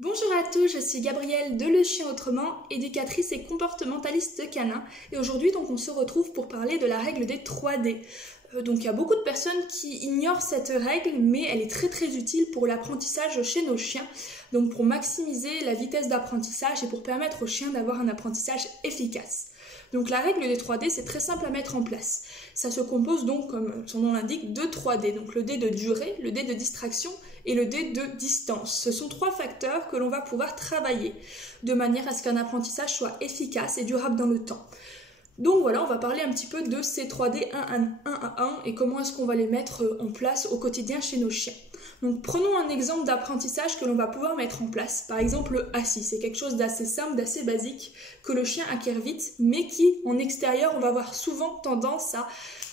Bonjour à tous, je suis Gabrielle de Le Chien Autrement, éducatrice et comportementaliste canin. Et aujourd'hui, on se retrouve pour parler de la règle des 3D. Donc il y a beaucoup de personnes qui ignorent cette règle, mais elle est très utile pour l'apprentissage chez nos chiens. Donc pour maximiser la vitesse d'apprentissage et pour permettre aux chiens d'avoir un apprentissage efficace. Donc la règle des 3D, c'est très simple à mettre en place. Ça se compose donc, comme son nom l'indique, de 3D. Donc le D de durée, le D de distraction et le D de distance. Ce sont trois facteurs que l'on va pouvoir travailler de manière à ce qu'un apprentissage soit efficace et durable dans le temps. Donc voilà, on va parler un petit peu de ces 3D un à un et comment est-ce qu'on va les mettre en place au quotidien chez nos chiens. Donc prenons un exemple d'apprentissage que l'on va pouvoir mettre en place. Par exemple le assis, c'est quelque chose d'assez simple, d'assez basique, que le chien acquiert vite, mais qui en extérieur, on va avoir souvent tendance à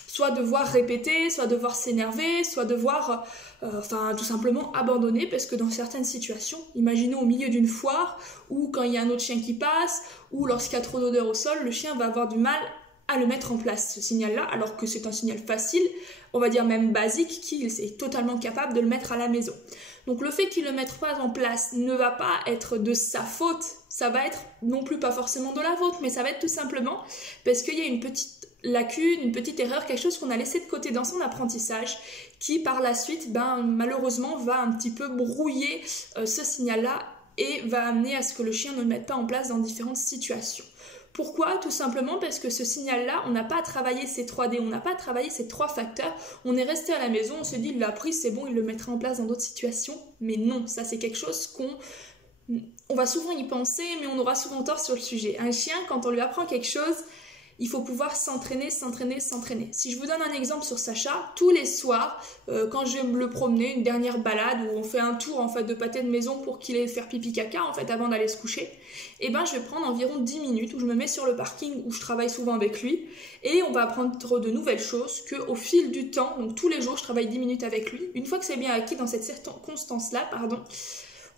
soit devoir répéter, soit devoir s'énerver, soit devoir tout simplement abandonner, parce que dans certaines situations, imaginons au milieu d'une foire, ou quand il y a un autre chien qui passe, ou lorsqu'il y a trop d'odeur au sol, le chien va avoir du mal à le mettre en place, ce signal-là, alors que c'est un signal facile, on va dire même basique, qu'il est totalement capable de le mettre à la maison. Donc le fait qu'il ne le mette pas en place ne va pas être de sa faute, ça va être non plus pas forcément de la vôtre, mais ça va être tout simplement parce qu'il y a une petite lacune, une petite erreur, quelque chose qu'on a laissé de côté dans son apprentissage qui par la suite, malheureusement, va un petit peu brouiller ce signal-là et va amener à ce que le chien ne le mette pas en place dans différentes situations. Pourquoi? Tout simplement parce que ce signal-là, on n'a pas travaillé ces 3D, on n'a pas travaillé ces trois facteurs, on est resté à la maison, on se dit il l'a appris, c'est bon, il le mettra en place dans d'autres situations, mais non, ça c'est quelque chose on va souvent y penser, mais on aura souvent tort sur le sujet. Un chien, quand on lui apprend quelque chose, il faut pouvoir s'entraîner. Si je vous donne un exemple sur Sacha, tous les soirs, quand je vais me le promener, une dernière balade où on fait un tour en fait de pâté de maison pour qu'il aille faire pipi caca en fait avant d'aller se coucher, et je vais prendre environ 10 minutes où je me mets sur le parking où je travaille souvent avec lui et on va apprendre de nouvelles choses qu'au fil du temps, donc tous les jours je travaille 10 minutes avec lui. Une fois que c'est bien acquis dans cette circonstance-là,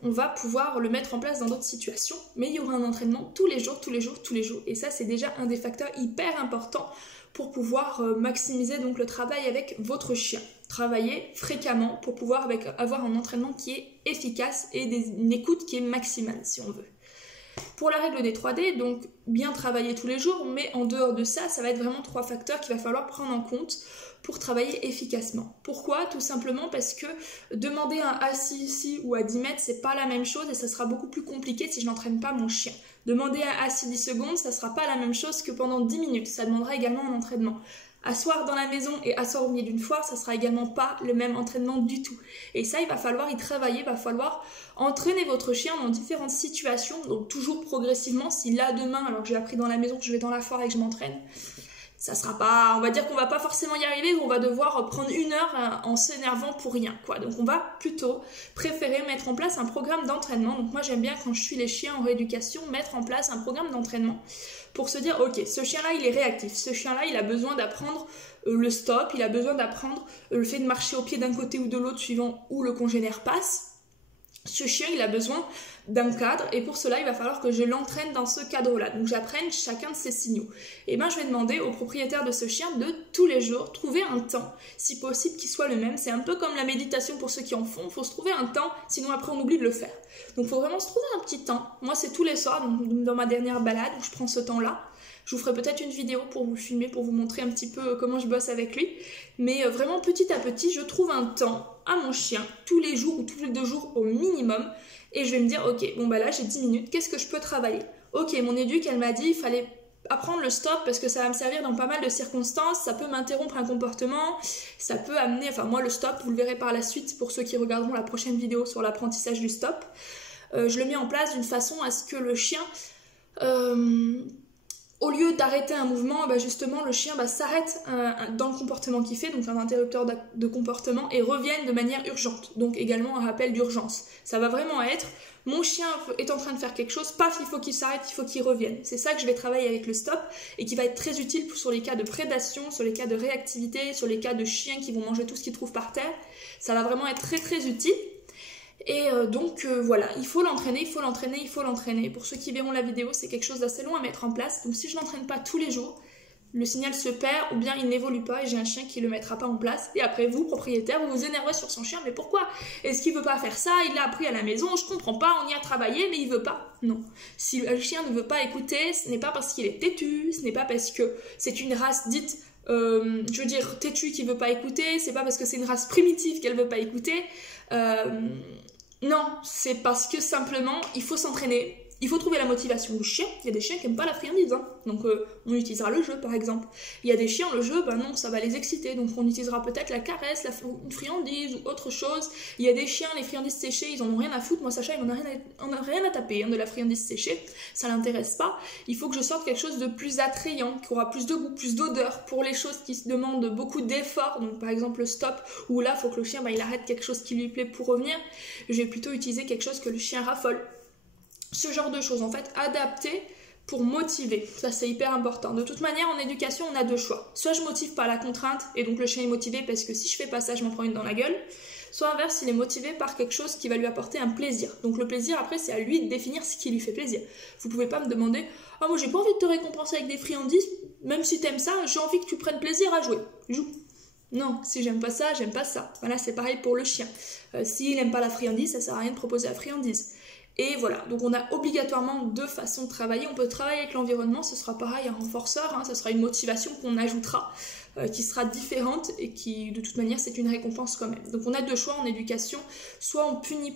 on va pouvoir le mettre en place dans d'autres situations, mais il y aura un entraînement tous les jours, et ça c'est déjà un des facteurs hyper importants pour pouvoir maximiser donc le travail avec votre chien. Travailler fréquemment pour pouvoir avoir un entraînement qui est efficace et une écoute qui est maximale si on veut. Pour la règle des 3D, donc bien travailler tous les jours, mais en dehors de ça, ça va être vraiment trois facteurs qu'il va falloir prendre en compte pour travailler efficacement. Pourquoi? Tout simplement parce que demander un assis ici ou à 10 mètres, c'est pas la même chose et ça sera beaucoup plus compliqué si je n'entraîne pas mon chien. Demander un assis 10 secondes, ça sera pas la même chose que pendant 10 minutes, ça demandera également un entraînement. Asseoir dans la maison et asseoir au milieu d'une foire, ça sera également pas le même entraînement du tout. Et ça, il va falloir y travailler, il va falloir entraîner votre chien dans différentes situations, donc toujours progressivement. Si là, demain, alors que j'ai appris dans la maison que je vais dans la foire et que je m'entraîne, ça sera pas, on va dire qu'on va pas forcément y arriver, on va devoir prendre 1 heure en s'énervant pour rien, quoi. Donc on va plutôt préférer mettre en place un programme d'entraînement. Donc moi j'aime bien quand je suis les chiens en rééducation, mettre en place un programme d'entraînement pour se dire ok, ce chien-là il est réactif, ce chien-là il a besoin d'apprendre le stop, il a besoin d'apprendre le fait de marcher au pied d'un côté ou de l'autre suivant où le congénère passe. Ce chien, il a besoin d'un cadre et pour cela, il va falloir que je l'entraîne dans ce cadre-là. Donc, j'apprenne chacun de ces signaux. Et je vais demander au propriétaire de ce chien de tous les jours trouver un temps, si possible, qui soit le même. C'est un peu comme la méditation pour ceux qui en font. Il faut se trouver un temps, sinon après on oublie de le faire. Donc, il faut vraiment se trouver un petit temps. Moi, c'est tous les soirs, donc dans ma dernière balade où je prends ce temps-là. Je vous ferai peut-être une vidéo pour vous filmer, pour vous montrer un petit peu comment je bosse avec lui. Mais vraiment, petit à petit, je trouve un temps à mon chien, tous les jours ou tous les 2 jours au minimum. Et je vais me dire, ok, là, j'ai 10 minutes, qu'est-ce que je peux travailler? Ok, mon éduc, elle m'a dit, il fallait apprendre le stop parce que ça va me servir dans pas mal de circonstances. Ça peut m'interrompre un comportement, ça peut amener, moi, le stop, vous le verrez par la suite pour ceux qui regarderont la prochaine vidéo sur l'apprentissage du stop. Je le mets en place d'une façon à ce que le chien... au lieu d'arrêter un mouvement, justement le chien s'arrête dans le comportement qu'il fait, donc un interrupteur de comportement, et revienne de manière urgente, donc également un rappel d'urgence. Ça va vraiment être, mon chien est en train de faire quelque chose, paf, il faut qu'il s'arrête, il faut qu'il revienne. C'est ça que je vais travailler avec le stop, et qui va être très utile sur les cas de prédation, sur les cas de réactivité, sur les cas de chiens qui vont manger tout ce qu'ils trouvent par terre. Ça va vraiment être très utile. Et voilà, il faut l'entraîner. Pour ceux qui verront la vidéo, c'est quelque chose d'assez long à mettre en place. Donc si je ne l'entraîne pas tous les jours, le signal se perd ou bien il n'évolue pas et j'ai un chien qui le mettra pas en place. Et après vous, propriétaire, vous vous énervez sur son chien. Mais pourquoi? Est-ce qu'il veut pas faire ça? Il l'a appris à la maison, je comprends pas, on y a travaillé, mais il veut pas. Non. Si le chien ne veut pas écouter, ce n'est pas parce qu'il est têtu, ce n'est pas parce que c'est une race dite, je veux dire, têtue qui veut pas écouter, c'est pas parce que c'est une race primitive qu'elle veut pas écouter. Non, c'est parce que simplement, il faut s'entraîner. Il faut trouver la motivation du chien. Il y a des chiens qui n'aiment pas la friandise, hein. Donc on utilisera le jeu par exemple. Il y a des chiens, le jeu, ben non, ça va les exciter. Donc on utilisera peut-être la caresse, une friandise ou autre chose. Il y a des chiens, les friandises séchées, ils en ont rien à foutre. Moi Sacha, il en a rien à taper, hein, de la friandise séchée. Ça l'intéresse pas. Il faut que je sorte quelque chose de plus attrayant, qui aura plus de goût, plus d'odeur pour les choses qui se demandent beaucoup d'efforts. Donc par exemple le stop, où là, il faut que le chien, ben, il arrête quelque chose qui lui plaît pour revenir. Je vais plutôt utiliser quelque chose que le chien raffole. Ce genre de choses, en fait, adaptées pour motiver. Ça, c'est hyper important. De toute manière, en éducation, on a deux choix. Soit je motive par la contrainte, et donc le chien est motivé parce que si je fais pas ça, je m'en prends une dans la gueule. Soit inverse, il est motivé par quelque chose qui va lui apporter un plaisir. Donc le plaisir, après, c'est à lui de définir ce qui lui fait plaisir. Vous pouvez pas me demander « Ah, moi, j'ai pas envie de te récompenser avec des friandises, même si t'aimes ça, j'ai envie que tu prennes plaisir à jouer. Joue. » Non, si j'aime pas ça, j'aime pas ça. Voilà, c'est pareil pour le chien. S'il aime pas la friandise, ça sert à rien de proposer la friandise. Et voilà, donc on a obligatoirement deux façons de travailler. On peut travailler avec l'environnement, ce sera pareil, un renforceur, hein, ce sera une motivation qu'on ajoutera, qui sera différente et qui, de toute manière, c'est une récompense quand même. Donc on a deux choix en éducation, soit on punit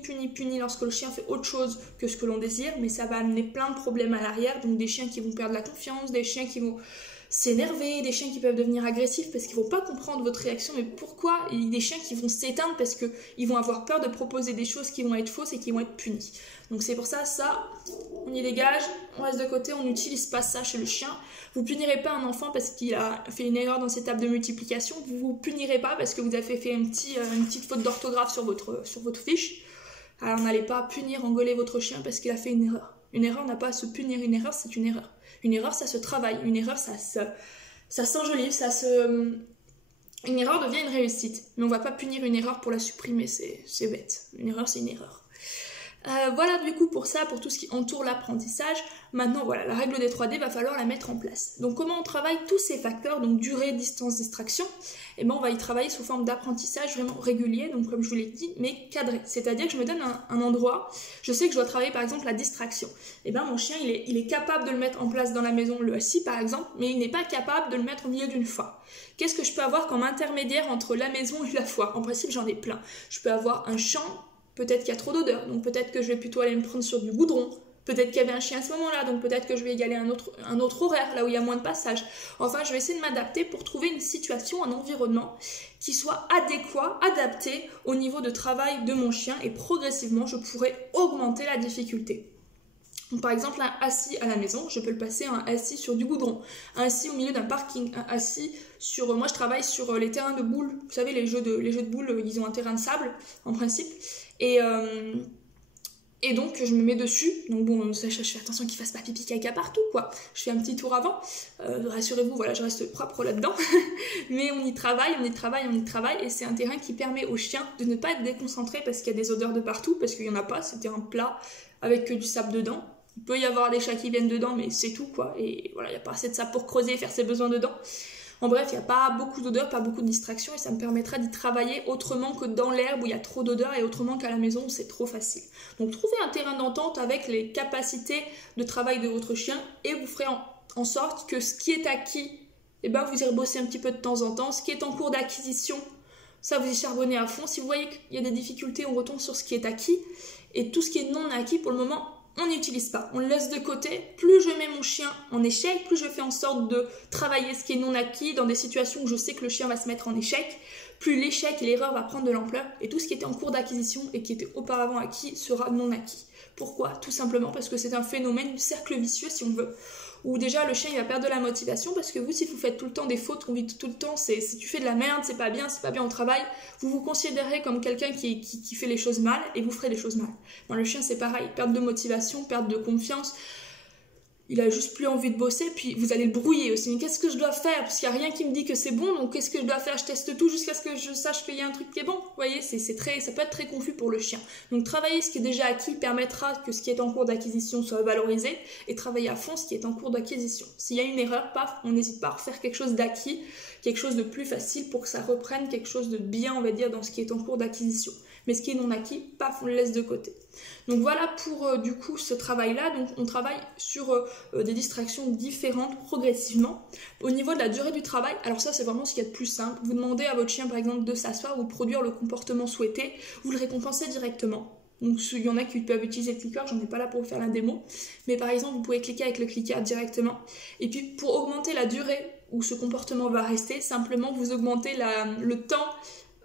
lorsque le chien fait autre chose que ce que l'on désire, mais ça va amener plein de problèmes à l'arrière, donc des chiens qui vont perdre la confiance, des chiens qui vont s'énerver, des chiens qui peuvent devenir agressifs parce qu'ils vont pas comprendre votre réaction, mais pourquoi, et des chiens qui vont s'éteindre parce qu'ils vont avoir peur de proposer des choses qui vont être fausses et qui vont être punies. Donc c'est pour ça, on y dégage, on reste de côté, on n'utilise pas ça chez le chien. Vous punirez pas un enfant parce qu'il a fait une erreur dans ses tables de multiplication, vous vous punirez pas parce que vous avez fait une petite faute d'orthographe sur votre fiche. Alors n'allez pas punir, engueuler votre chien parce qu'il a fait une erreur. Une erreur n'a pas à se punir, une erreur c'est une erreur. Une erreur ça se travaille, une erreur ça s'enjolive, une erreur devient une réussite. Mais on va pas punir une erreur pour la supprimer, c'est bête. Une erreur c'est une erreur. Voilà du coup pour ça, pour tout ce qui entoure l'apprentissage. Maintenant voilà, la règle des 3D va falloir la mettre en place. Donc comment on travaille tous ces facteurs, donc durée, distance, distraction, et ben on va y travailler sous forme d'apprentissage vraiment régulier, donc comme je vous l'ai dit, mais cadré. C'est-à-dire que je me donne un endroit, je sais que je dois travailler par exemple la distraction. Et ben mon chien il est capable de le mettre en place dans la maison, le assis par exemple, mais il n'est pas capable de le mettre au milieu d'une foire. Qu'est-ce que je peux avoir comme intermédiaire entre la maison et la foire? En principe j'en ai plein. Je peux avoir un champ. Peut-être qu'il y a trop d'odeur, donc peut-être que je vais plutôt aller me prendre sur du goudron. Peut-être qu'il y avait un chien à ce moment-là, donc peut-être que je vais y aller un autre horaire, là où il y a moins de passage. Enfin, je vais essayer de m'adapter pour trouver une situation, un environnement qui soit adéquat, adapté au niveau de travail de mon chien et progressivement, je pourrai augmenter la difficulté. Donc, par exemple, un assis à la maison, je peux le passer à un assis sur du goudron, un assis au milieu d'un parking, un assis sur... Moi, je travaille sur les terrains de boules. Vous savez, les jeux de boules, ils ont un terrain de sable, en principe. Et donc, je me mets dessus. Donc bon, je fais attention qu'il ne fasse pas pipi caca partout, quoi. Je fais un petit tour avant. Rassurez-vous, voilà, je reste propre là-dedans. Mais on y travaille. Et c'est un terrain qui permet aux chiens de ne pas être déconcentrés parce qu'il y a des odeurs de partout, parce qu'il n'y en a pas. C'est un plat avec que du sable dedans. Il peut y avoir des chats qui viennent dedans, mais c'est tout, quoi. Et voilà, il n'y a pas assez de sable pour creuser et faire ses besoins dedans. En bref, il n'y a pas beaucoup d'odeurs, pas beaucoup de distractions, et ça me permettra d'y travailler autrement que dans l'herbe où il y a trop d'odeurs et autrement qu'à la maison où c'est trop facile. Donc trouvez un terrain d'entente avec les capacités de travail de votre chien et vous ferez en sorte que ce qui est acquis, eh ben, vous y rebossez un petit peu de temps en temps. Ce qui est en cours d'acquisition, ça vous y charbonnez à fond. Si vous voyez qu'il y a des difficultés, on retombe sur ce qui est acquis. Et tout ce qui est non acquis, pour le moment, on n'utilise pas, on le laisse de côté. Plus je mets mon chien en échec, plus je fais en sorte de travailler ce qui est non acquis dans des situations où je sais que le chien va se mettre en échec, plus l'échec et l'erreur va prendre de l'ampleur et tout ce qui était en cours d'acquisition et qui était auparavant acquis sera non acquis. Pourquoi? Tout simplement parce que c'est un phénomène du cercle vicieux si on veut, où déjà le chien il va perdre de la motivation parce que vous, si vous faites tout le temps des fautes, qu'on vit tout le temps, si tu fais de la merde, c'est pas bien au travail, vous vous considérez comme quelqu'un qui fait les choses mal et vous ferez les choses mal. Bon, le chien c'est pareil, perte de motivation, perte de confiance. il a juste plus envie de bosser, puis vous allez le brouiller aussi. Mais qu'est-ce que je dois faire? Parce qu'il n'y a rien qui me dit que c'est bon, donc qu'est-ce que je dois faire? Je teste tout jusqu'à ce que je sache qu'il y a un truc qui est bon. Vous voyez, ça peut être très confus pour le chien. Donc travailler ce qui est déjà acquis permettra que ce qui est en cours d'acquisition soit valorisé, et travailler à fond ce qui est en cours d'acquisition. S'il y a une erreur, paf, on n'hésite pas à refaire quelque chose d'acquis, quelque chose de plus facile pour que ça reprenne quelque chose de bien, on va dire, dans ce qui est en cours d'acquisition. Mais ce qui est non acquis, paf, on le laisse de côté. Donc voilà pour du coup ce travail-là. Donc on travaille sur des distractions différentes progressivement. Au niveau de la durée du travail, alors ça c'est vraiment ce qu'il y a de plus simple. Vous demandez à votre chien par exemple de s'asseoir ou de produire le comportement souhaité, vous le récompensez directement. Donc il y en a qui peuvent utiliser le clicker, j'en ai pas là pour vous faire la démo. Mais par exemple vous pouvez cliquer avec le clicker directement. Et puis pour augmenter la durée où ce comportement va rester, simplement vous augmentez le temps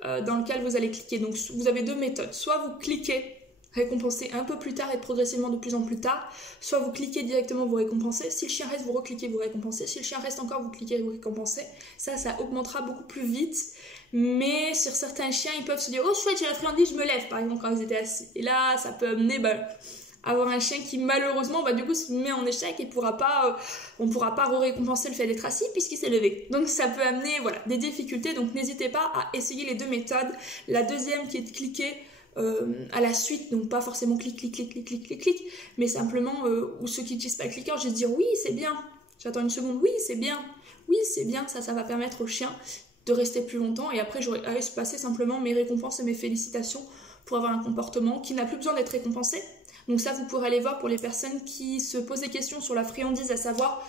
dans lequel vous allez cliquer. Donc vous avez deux méthodes. Soit vous cliquez, récompenser un peu plus tard et progressivement de plus en plus tard, soit vous cliquez directement, vous récompensez. Si le chien reste, vous recliquez, vous récompensez. Si le chien reste encore, vous cliquez, vous récompensez. Ça augmentera beaucoup plus vite. Mais sur certains chiens, ils peuvent se dire « Oh chouette, j'ai la friandise, je me lève », par exemple, quand ils étaient assis. Et là, ça peut amener avoir un chien qui malheureusement du coup se met en échec et on pourra pas récompenser le fait d'être assis puisqu'il s'est levé. Donc ça peut amener des difficultés, donc n'hésitez pas à essayer les deux méthodes. La deuxième qui est de cliquer à la suite, donc pas forcément clic, mais simplement, ou ceux qui n'utilisent pas le clicker, je vais dire oui c'est bien, j'attends une seconde, oui c'est bien, ça va permettre au chien de rester plus longtemps, et après j'aurai à passer simplement mes récompenses et mes félicitations pour avoir un comportement qui n'a plus besoin d'être récompensé. Donc ça vous pourrez aller voir pour les personnes qui se posent des questions sur la friandise, à savoir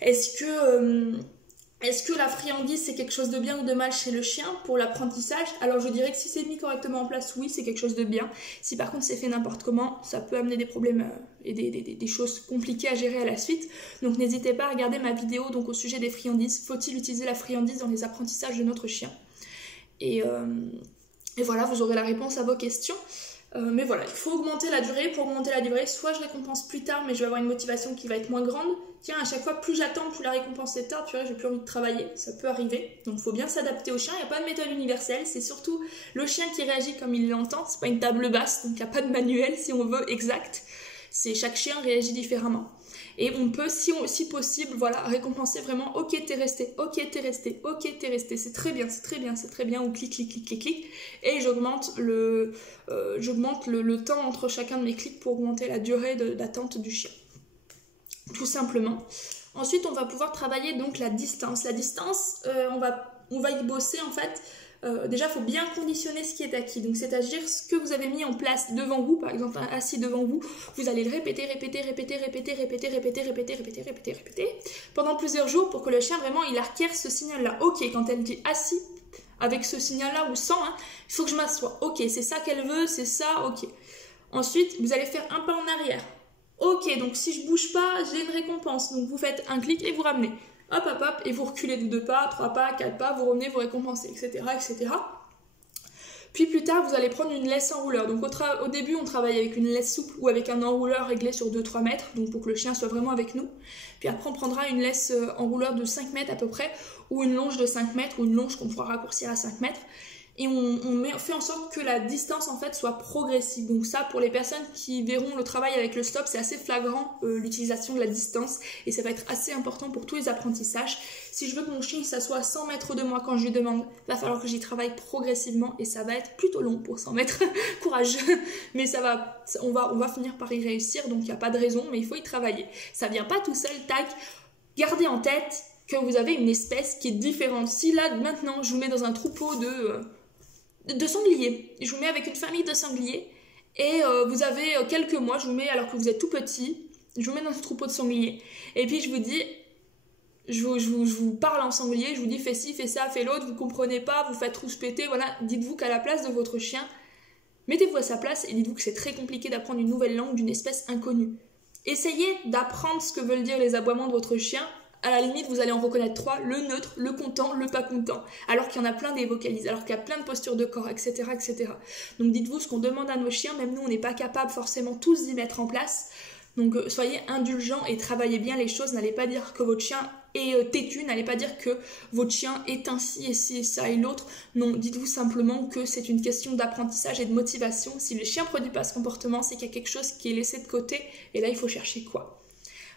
est-ce que la friandise c'est quelque chose de bien ou de mal chez le chien pour l'apprentissage? Alors je dirais que si c'est mis correctement en place, oui c'est quelque chose de bien. Si par contre c'est fait n'importe comment, ça peut amener des problèmes et des choses compliquées à gérer à la suite. Donc n'hésitez pas à regarder ma vidéo donc, au sujet des friandises. Faut-il utiliser la friandise dans les apprentissages de notre chien? Et voilà, vous aurez la réponse à vos questions. Mais voilà, il faut augmenter la durée. Pour augmenter la durée, soit je récompense plus tard, mais je vais avoir une motivation qui va être moins grande. Tiens, à chaque fois, plus j'attends, plus la récompense est tard, j'ai plus envie de travailler. Ça peut arriver. Donc, il faut bien s'adapter au chien. Il n'y a pas de méthode universelle. C'est surtout le chien qui réagit comme il l'entend. C'est pas une table basse, donc il n'y a pas de manuel, si on veut, exact. Chaque chien réagit différemment. Et on peut, si possible, récompenser vraiment « Ok, t'es resté, ok, t'es resté, ok, t'es resté, c'est très bien, ou clic. » Et j'augmente le temps entre chacun de mes clics pour augmenter la durée d'attente du chien. Tout simplement. Ensuite, on va pouvoir travailler donc la distance. La distance, on va y bosser en fait. Déjà, il faut bien conditionner ce qui est acquis. Donc, c'est-à-dire ce que vous avez mis en place devant vous, par exemple, assis devant vous, vous allez le répéter pendant plusieurs jours pour que le chien, vraiment, il acquiert ce signal-là. Ok, quand elle dit assis, avec ce signal-là ou sans, il faut que je m'assoie. Ok, c'est ça qu'elle veut, c'est ça, ok. Ensuite, vous allez faire un pas en arrière. Ok, donc si je bouge pas, j'ai une récompense. Donc, vous faites un clic et vous ramenez. Hop, et vous reculez de 2 pas, 3 pas, 4 pas, vous revenez, vous récompensez, etc. Puis plus tard, vous allez prendre une laisse enrouleur. Donc au début, on travaille avec une laisse souple ou avec un enrouleur réglé sur 2-3 mètres, donc pour que le chien soit vraiment avec nous. Puis après, on prendra une laisse enrouleur de 5 mètres à peu près, ou une longe de 5 mètres, ou une longe qu'on pourra raccourcir à 5 mètres. Et on fait en sorte que la distance en fait soit progressive. Donc ça, pour les personnes qui verront le travail avec le stop, c'est assez flagrant l'utilisation de la distance, et ça va être assez important pour tous les apprentissages. Si je veux que mon chien s'assoie à 100 mètres de moi quand je lui demande, il va falloir que j'y travaille progressivement, et ça va être plutôt long pour 100 mètres. Courage. Mais on va finir par y réussir, donc il n'y a pas de raison, mais il faut y travailler. Ça vient pas tout seul, tac. Gardez en tête que vous avez une espèce qui est différente. Si là, maintenant, je vous mets dans un troupeau de sangliers, je vous mets avec une famille de sangliers, et vous avez quelques mois, je vous mets alors que vous êtes tout petit, je vous mets dans ce troupeau de sangliers, et puis je vous dis, je vous parle en sanglier, je vous dis fais ci, fais ça, fais l'autre, vous comprenez pas, vous faites rouspéter, voilà, dites-vous qu'à la place de votre chien, mettez-vous à sa place et dites-vous que c'est très compliqué d'apprendre une nouvelle langue d'une espèce inconnue. Essayez d'apprendre ce que veulent dire les aboiements de votre chien. À la limite, vous allez en reconnaître 3, le neutre, le content, le pas content, alors qu'il y en a plein des vocalises, alors qu'il y a plein de postures de corps, etc. Donc dites-vous ce qu'on demande à nos chiens, même nous on n'est pas capable forcément tous d'y mettre en place. Donc soyez indulgents et travaillez bien les choses. N'allez pas dire que votre chien est têtu, n'allez pas dire que votre chien est ainsi et ci et ça et l'autre. Non, dites-vous simplement que c'est une question d'apprentissage et de motivation. Si le chien ne produit pas ce comportement, c'est qu'il y a quelque chose qui est laissé de côté, et là il faut chercher quoi.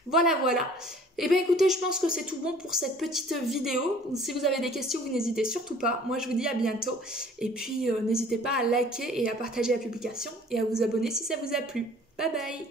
Voilà. Et bien écoutez, je pense que c'est tout bon pour cette petite vidéo. Si vous avez des questions, vous n'hésitez surtout pas. Moi je vous dis à bientôt. Et puis n'hésitez pas à liker et à partager la publication et à vous abonner si ça vous a plu. Bye bye!